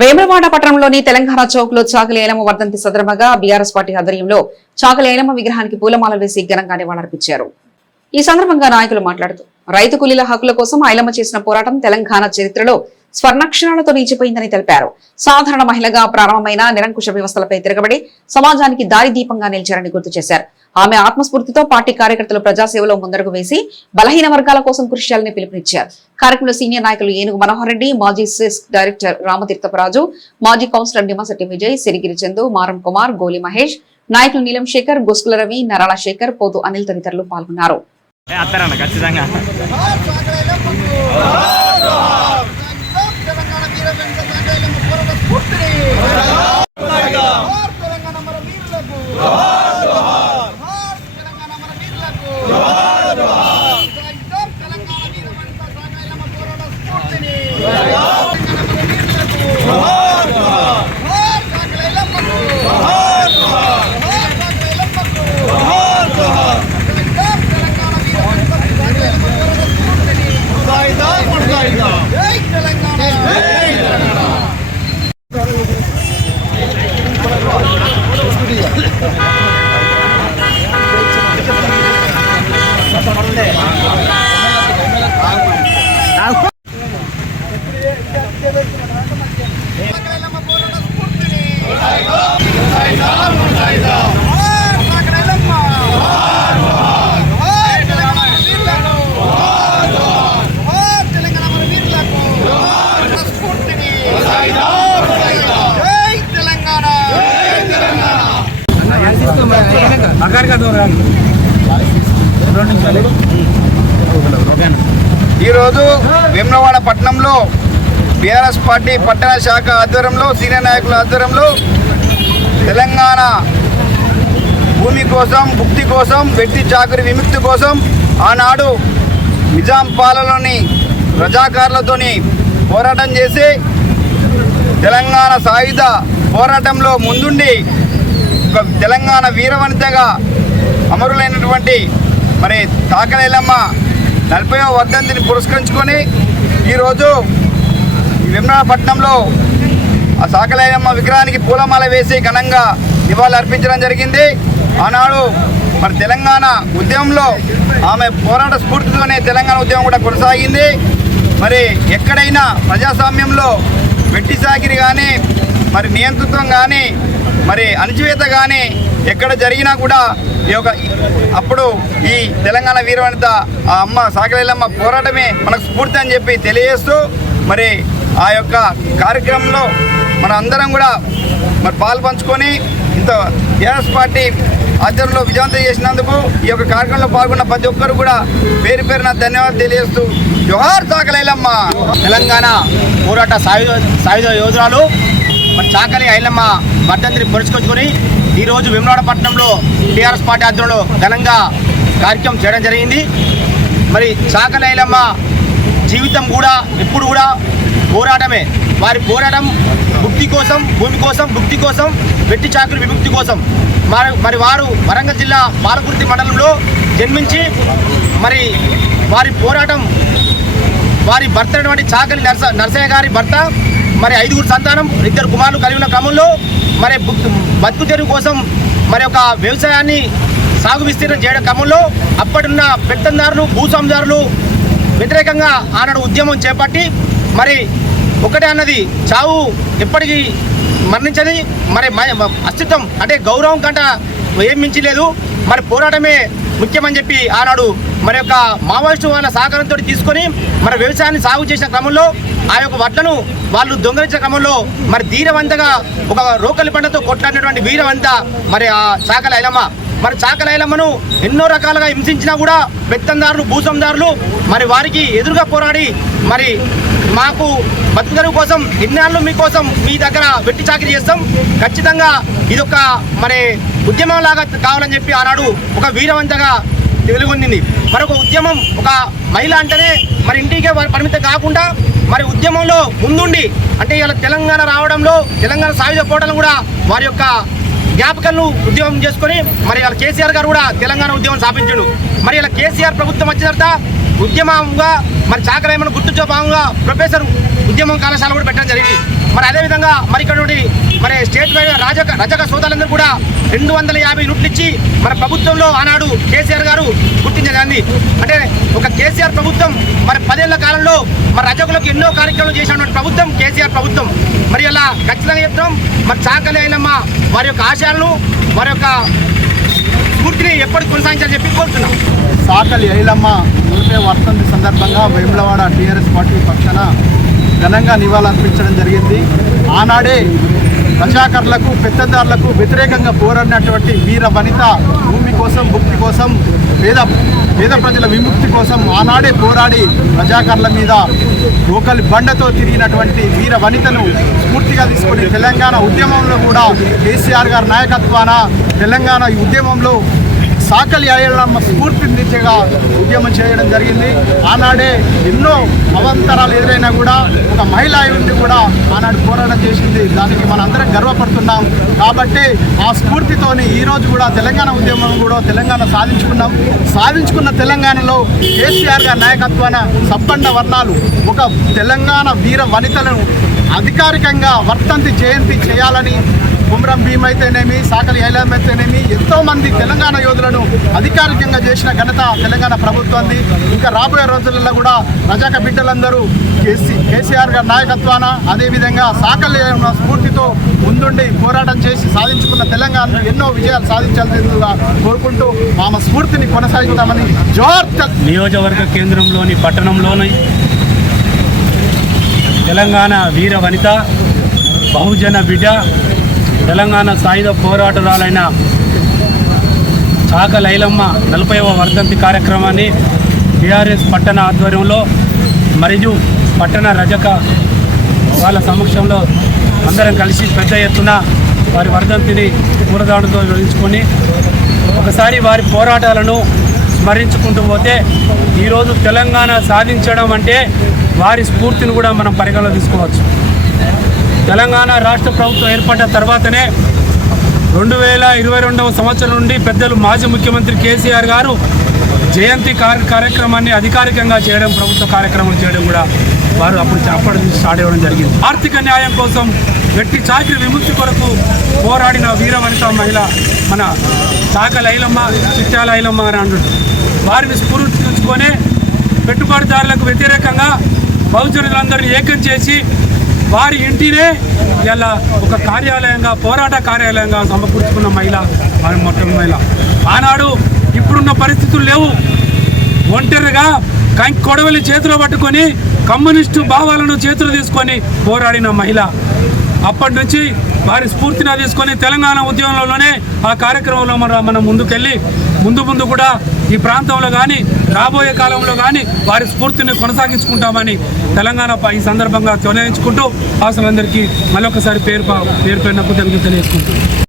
వేములవాడ పట్టణంలోని తెలంగాణ చౌక్ లో చాకలి ఐలమ్మ వర్ధంతి సందర్భంగా బీఆర్ఎస్ పార్టీ ఆధ్వర్యంలో చాకలి ఐలమ్మ విగ్రహానికి పూలమాలలు వేసి ఘనంగా నివాళులర్పించారు. ఈ సందర్భంగా నాయకులు మాట్లాడుతూ రైతు కూలీల హక్కుల కోసం ఐలమ్మ చేసిన పోరాటం తెలంగాణ చరిత్రలో స్వర్ణాక్షరాలతో నిలిచిపోయిందని తెలిపారు. సాధారణ మహిళగా ప్రారంభమైన నిరంకుశ వ్యవస్థలపై తిరగబడి సమాజానికి దారిదీపంగా నిలిచారని గుర్తు చేశారు. ఆమె ఆత్మస్ఫూర్తితో పార్టీ కార్యకర్తలు ప్రజాసేవలో ముందడుగు వేసి బలహీన వర్గాల కోసం కృషి చేయాలని పిలుపునిచ్చారు. కార్యక్రమంలో సీనియర్ నాయకులు ఏనుగు మనోహర్ రెడ్డి, మాజీ సెస్ డైరెక్టర్ రామతీర్థపరాజు, మాజీ కౌన్సిలర్ నిమ్మశెట్టి విజయ్, సిరిగిరి చందు, మారం కుమార్, గోలి మహేష్, నాయకులు నీలం శేఖర్, గొస్కుల రవి, నరాల శేఖర్, పోతు అనిల్ తదితరులు పాల్గొన్నారు. ఈరోజు వేములవాడ పట్టణంలో బీఆర్ఎస్ పార్టీ పట్టణ శాఖ ఆధ్వర్యంలో సీనియర్ నాయకుల ఆధ్వర్యంలో తెలంగాణ భూమి కోసం, భుక్తి కోసం, వెట్టి చాకరీ విముక్తి కోసం ఆనాడు నిజాం పాలనలోని రజాకారులతోని పోరాటం చేసి తెలంగాణ సాయుధ పోరాటంలో ముందుండి ఒక తెలంగాణ వీరవనితగా అమరులైనటువంటి మరి చాకలి ఐలమ్మ 40వ వర్ధంతిని పురస్కరించుకొని ఈరోజు వేములవాడ పట్టణంలో ఆ చాకలి ఐలమ్మ విగ్రహానికి పూలమాల వేసి ఘనంగా నివాళులు అర్పించడం జరిగింది. ఆనాడు మరి తెలంగాణ ఉద్యమంలో ఆమె పోరాట స్ఫూర్తితోనే తెలంగాణ ఉద్యమం కూడా కొనసాగింది. మరి ఎక్కడైనా ప్రజాస్వామ్యంలో వెట్టి చాకిరి కానీ, మరి నియంతృత్వం కానీ, మరి అణచివేత కానీ ఎక్కడ జరిగినా కూడా ఈ యొక్క అప్పుడు ఈ తెలంగాణ వీరవనిత ఆ అమ్మ చాకలి ఐలమ్మ పోరాటమే మనకు స్ఫూర్తి అని చెప్పి తెలియజేస్తూ మరి ఆ యొక్క కార్యక్రమంలో మన అందరం కూడా మరి పాల్పంచుకొని ఇంత టీఆర్ఎస్ పార్టీ ఆధ్వర్యంలో విజయవంతం చేసినందుకు ఈ యొక్క కార్యక్రమంలో పాల్గొన్న ప్రతి ఒక్కరు కూడా పేరు పేరున ధన్యవాదాలు తెలియజేస్తూ జోహార్ చాకలి ఐలమ్మ. తెలంగాణ పోరాట సాయుధ యోధురాలు మరి చాకలి ఐలమ్మ వర్ధంతిని పురస్కరించుకొని ఈరోజు వేములవాడ పట్టణంలో టీఆర్ఎస్ పార్టీ ఆధ్వర్యంలో ఘనంగా కార్యక్రమం చేయడం జరిగింది. మరి చాకలి ఐలమ్మ జీవితం కూడా ఎప్పుడు కూడా పోరాటమే. వారి పోరాటం భుక్తి కోసం, భూమి కోసం, భుక్తి కోసం, వెట్టి చాకరీ విముక్తి కోసం. మరి వారు వరంగల్ జిల్లా పాలకుర్తి మండలంలో జన్మించి మరి వారి పోరాటం వారి భర్త అయినటువంటి చాకలి నరసయ్య గారి భర్త మరి 5గురు సంతానం, 2 కుమారులు కలిగిన క్రమంలో మరి బతుకు తెరువు కోసం మరి ఒక వ్యవసాయాన్ని సాగు విస్తీర్ణం చేయడం క్రమంలో అప్పటిన్న పెత్తందారులు, భూస్వామిదారులు వ్యతిరేకంగా ఆనాడు ఉద్యమం చేపట్టి మరి ఒకటే అన్నది, చావు ఎప్పటికీ మరణించది, మరి అస్తిత్వం అంటే గౌరవం కంట ఏం మించలేదు, మరి పోరాటమే ముఖ్యమని చెప్పి ఆనాడు మరి యొక్క మావోయిస్టు వాళ్ళ సహకారంతో తీసుకొని మరి వ్యవసాయాన్ని సాగు చేసిన క్రమంలో ఆ యొక్క వడ్లను వాళ్ళు దొంగలించిన క్రమంలో మరి ధీరవంతగా ఒక రోకలి పంటతో కొట్లాడినటువంటి వీరవంత మరి ఆ చాకలి ఐలమ్మ. మరి చాకలి ఐలమ్మను ఎన్నో రకాలుగా హింసించినా కూడా పెత్తందారులు, భూస్వామిదారులు మరి వారికి ఎదురుగా పోరాడి మరి మాకు బతుకుదెరువు కోసం ఇన్నాళ్ళు మీకోసం మీ దగ్గర వెట్టి చాకిరీ చేస్తాం, ఖచ్చితంగా ఇదొక మరి ఉద్యమం లాగా కావాలని చెప్పి ఆనాడు ఒక వీరవంతగా వెలుగొందింది. మరొక ఉద్యమం ఒక మహిళ అంటేనే మరి ఇంటికే పరిమితం కాకుండా మరి ఉద్యమంలో ముందుండి అంటే ఇలా తెలంగాణ రావడంలో తెలంగాణ సాయుధ పోరాటం కూడా వారి యొక్క జ్ఞాపకాలను ఉద్యమం చేసుకొని మరి ఇలా కేసీఆర్ గారు కూడా తెలంగాణ ఉద్యమం స్థాపించాడు. మరి ఇలా కేసీఆర్ ప్రభుత్వం వచ్చిన తర్వాత ఉద్యమంగా మరి చాకలి ఐలమ్మను గుర్తించే భాగంగా ప్రొఫెసర్ ఉద్యమం కళాశాల కూడా పెట్టడం జరిగింది. మరి అదేవిధంగా మరి ఇక్కడ నుండి మరి స్టేట్ వైడ్ రజక సోదరులందరూ కూడా 250 యూనిట్లు ఇచ్చి మన ప్రభుత్వంలో ఆనాడు కేసీఆర్ గారు గుర్తించదాన్ని. అంటే ఒక కేసీఆర్ ప్రభుత్వం మరి 10 ఏళ్ల కాలంలో మరి రజకులకు ఎన్నో కార్యక్రమాలు చేసినటువంటి ప్రభుత్వం కేసీఆర్ ప్రభుత్వం. మరి అలా ఖచ్చితంగా చెప్తాం, మరి చాకలి ఐలమ్మ వారి యొక్క ఆశయాలను వారి యొక్క స్ఫూర్తిని ఎప్పటికి కొనసాగించాలని చెప్పి కోరుతున్నాం. చాకలి ఐలమ్మ 40వ వర్ధంతి సందర్భంగా వేములవాడ టీఆర్ఎస్ పార్టీ పక్షాన ఘనంగా నివాళులర్పించడం జరిగింది. ఆనాడే రజాకర్లకు పెత్తందారులకు వ్యతిరేకంగా పోరాడినటువంటి వీర వనిత భూమి కోసం భుక్తి కోసం పేద ప్రజల విముక్తి కోసం ఆనాడే పోరాడి రజాకర్ల మీద రోకలి బండతో తిరిగినటువంటి వీర వనితను స్ఫూర్తిగా తీసుకొని తెలంగాణ ఉద్యమంలో కూడా కేసీఆర్ గారి నాయకత్వాన తెలంగాణ ఈ ఉద్యమంలో చాకలి ఐలమ్మ స్ఫూర్తిని దిశగా ఉద్యమం చేయడం జరిగింది. ఆనాడే ఎన్నో అవాంతరాలు ఎదురైనా కూడా ఒక మహిళ ఉండి కూడా ఆనాడు పోరాటం చేసింది. దానికి మనందరం గర్వపడుతున్నాం. కాబట్టి ఆ స్ఫూర్తితోని ఈరోజు కూడా తెలంగాణ ఉద్యమం కూడా తెలంగాణ సాధించుకున్న తెలంగాణలో కేసీఆర్ గారి నాయకత్వాన సబ్బండ వర్ణాలు ఒక తెలంగాణ వీర వనితలను అధికారికంగా వర్ధంతి జయంతి చేయాలని కుమ్రం భీమ్ అయితేనేమి చాకలి ఐలమ్మ అయితేనేమి ఎంతోమంది తెలంగాణ యోధులను అధికారికంగా చేసిన ఘనత తెలంగాణ ప్రభుత్వాన్ని. ఇంకా రాబోయే రోజులలో కూడా రజాక బిడ్డలందరూ కేసీఆర్ గారి నాయకత్వాన అదేవిధంగా చాకలి ఐలమ్మ స్ఫూర్తితో ముందుండి పోరాటం చేసి సాధించుకున్న తెలంగాణలో ఎన్నో విజయాలు సాధించాల్సిందిగా కోరుకుంటూ ఆమె స్ఫూర్తిని కొనసాగిస్తామని జోహార్. నియోజకవర్గ కేంద్రంలోని పట్టణంలోని తెలంగాణ వీర వనిత బహుజన బిడ్డ తెలంగాణ సాయుధ పోరాటరాలైన చాకలి ఐలమ్మ 40వ వర్ధంతి కార్యక్రమాన్ని టీఆర్ఎస్ పట్టణ ఆధ్వర్యంలో మరియు పట్టణ రజక వాళ్ళ సమక్షంలో అందరం కలిసి పెద్ద ఎత్తున వారి వర్ధంతిని పూలదాడుతో వివరించుకొని ఒకసారి వారి పోరాటాలను స్మరించుకుంటూ పోతే ఈరోజు తెలంగాణ సాధించడం అంటే వారి స్ఫూర్తిని కూడా మనం పరిగణలో తీసుకోవచ్చు. తెలంగాణ రాష్ట్ర ప్రభుత్వం ఏర్పడ్డ తర్వాతనే 2022వ సంవత్సరం నుండి పెద్దలు మాజీ ముఖ్యమంత్రి కేసీఆర్ గారు జయంతి కార్యక్రమాన్ని అధికారికంగా చేయడం, ప్రభుత్వ కార్యక్రమం చేయడం కూడా వారు అప్పటి నుంచి స్టార్ట్ అవ్వడం జరిగింది. ఆర్థిక న్యాయం కోసం వెట్టి చాకిరి విముక్తి కొరకు పోరాడిన వీర వనిత మహిళ మన చాకలి ఐలమ్మ, చిట్యాల ఐలమ్మ అని అంటుంటారు. వారిని స్ఫూర్తించుకొని పెట్టుబడిదారులకు వ్యతిరేకంగా బహుజనులందరినీ ఏకం చేసి వారి ఇంటినే ఇలా ఒక కార్యాలయంగా పోరాట కార్యాలయంగా సమకూర్చుకున్న మహిళ వారి మొట్టమొదటి మహిళ. ఆనాడు ఇప్పుడున్న పరిస్థితులు లేవు. ఒంటరిగా కొడవలి చేతిలో పట్టుకొని కమ్యూనిస్టు భావాలను చేతులు తీసుకొని పోరాడిన మహిళ. అప్పటి నుంచి వారి స్ఫూర్తిని తీసుకొని తెలంగాణ ఉద్యమంలోనే ఆ కార్యక్రమంలో మనం ముందుకెళ్ళి ముందు కూడా ఈ ప్రాంతంలో కానీ రాబోయే కాలంలో కానీ వారి స్ఫూర్తిని కొనసాగించుకుంటామని తెలంగాణ ఈ సందర్భంగా తెలియజేసుకుంటూ అసలందరికీ మళ్ళొకసారి పేరు పేరుపైన కృతజ్ఞతలు తెలియజేసుకుంటాం.